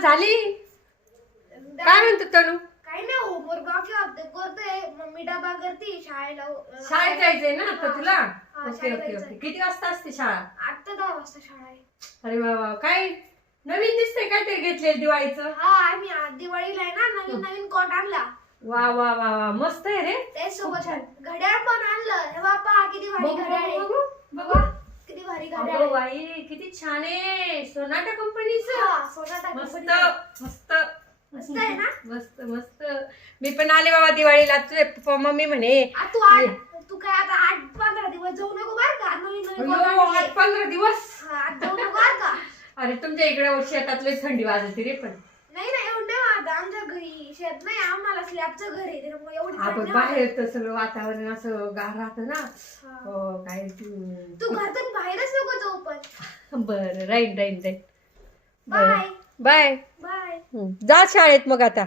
झाली. काय म्हणतो तनू? काही नाही होमवर्क करतोय. मम्मी डबा करते शाळेला. शाळेत जायचंय ना आता तुला? हा, ओके शाळेत ओके जायचंय. ओके. किती वाजता असते शाळा? आता 10 वाजता शाळा आहे. अरे बाबा, काय नवीन दिसतंय काहीतरी घेतलेलं दिवाळीचं? हा आम्ही आज दिवाळीला आहे ना नवीन नवीन कोट आणला. वा वा वा वा, मस्त आहे रे. त्यासोबत घड्याळ पण आणलं. हे बाप्पा किती भारी बघू घड्याळ आहे. बघू बघू. बघा किती भारी घड्याळ अगं आहे. बाई, किती छान आहे. सोनाटा कंपनीचं. हा, सोनाटा मस्त कंपनीचं. मस्त मस्त आहे ना? मस्त मस्त. मी पण आले बाबा दिवाळीला. तुझे पप्पा मम्मी म्हणे तू काय आता 8-15 दिवस जाऊ नको बरं का. नवीन नवीन कोट अयो, आणले. 8-15 दिवस. हा, आज जाऊ नको बरं का. अरे तुमच्या इकडे शेतात लई थंडी वाजते रे. पण नाही नाही एवढं नाही वाटत. आमच्या घरी शेत नाही आम्हाला स्लॅबचं घर आहे त्यामुळे एवढी थंडी आपण नाही बाहेर तर सगळं वातावरण असं गार राहतं ना. वाटत. हो काय तू घरातून बाहेरच नको जाऊ पण. बरं, right right right. Bye bye. Bye. जा शाळेत मग आता.